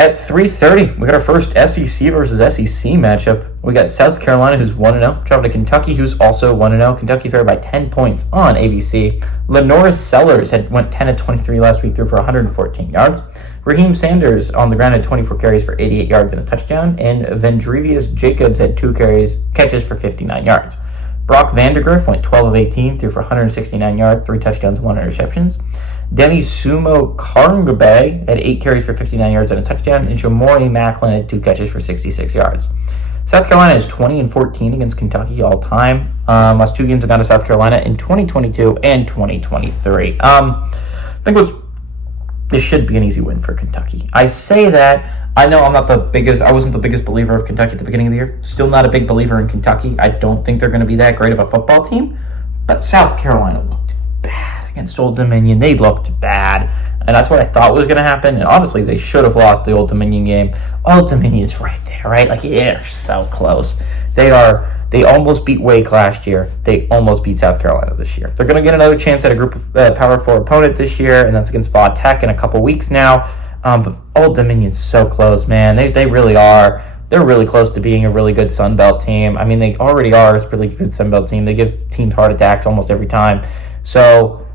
At 3:30, we got our first SEC versus SEC matchup. We got South Carolina, who's 1-0, traveling to Kentucky, who's also 1-0. Kentucky favored by 10 points on ABC. Lenora Sellers went 10 of 23 last week, threw for 114 yards. Raheem Sanders on the ground had 24 carries for 88 yards and a touchdown, and Vendrevius Jacobs had 2 catches for 59 yards. Brock Vandegrift went 12 of 18, threw for 169 yards, 3 touchdowns, 1 interceptions. Demi Sumo Karangabe had 8 carries for 59 yards and a touchdown, and Shamori Macklin had 2 catches for 66 yards. South Carolina is 20-14 against Kentucky all time. Last 2 games have gone to South Carolina in 2022 and 2023. I think this should be an easy win for Kentucky. I say that. I know I wasn't the biggest believer of Kentucky at the beginning of the year. Still not a big believer in Kentucky. I don't think they're going to be that great of a football team. But South Carolina looked bad against Old Dominion. They looked bad. And that's what I thought was going to happen. And honestly, they should have lost the Old Dominion game. Old Dominion's right there, right? Like, they're so close. They almost beat Wake last year. They almost beat South Carolina this year. They're going to get another chance at a group of Power 4 opponent this year, and that's against Vaught Tech in a couple weeks now. But Old Dominion's so close, man. They really are. They're really close to being a really good Sun Belt team. I mean, they already are a really good Sun Belt team. They give teams heart attacks almost every time. So,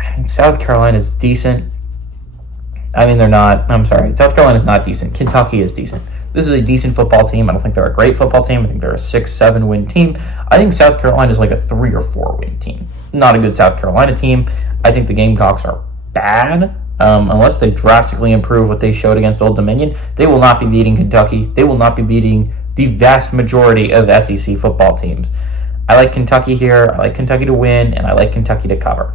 I mean, South Carolina's decent. I mean, they're not. I'm sorry. South Carolina's not decent. Kentucky is decent. This is a decent football team. I don't think they're a great football team. I think they're a 6-7 win team. I think South Carolina is like a 3 or 4 win team. Not a good South Carolina team. I think the Gamecocks are bad. Unless they drastically improve what they showed against Old Dominion, they will not be beating Kentucky. They will not be beating the vast majority of SEC football teams. I like Kentucky here. I like Kentucky to win, and I like Kentucky to cover.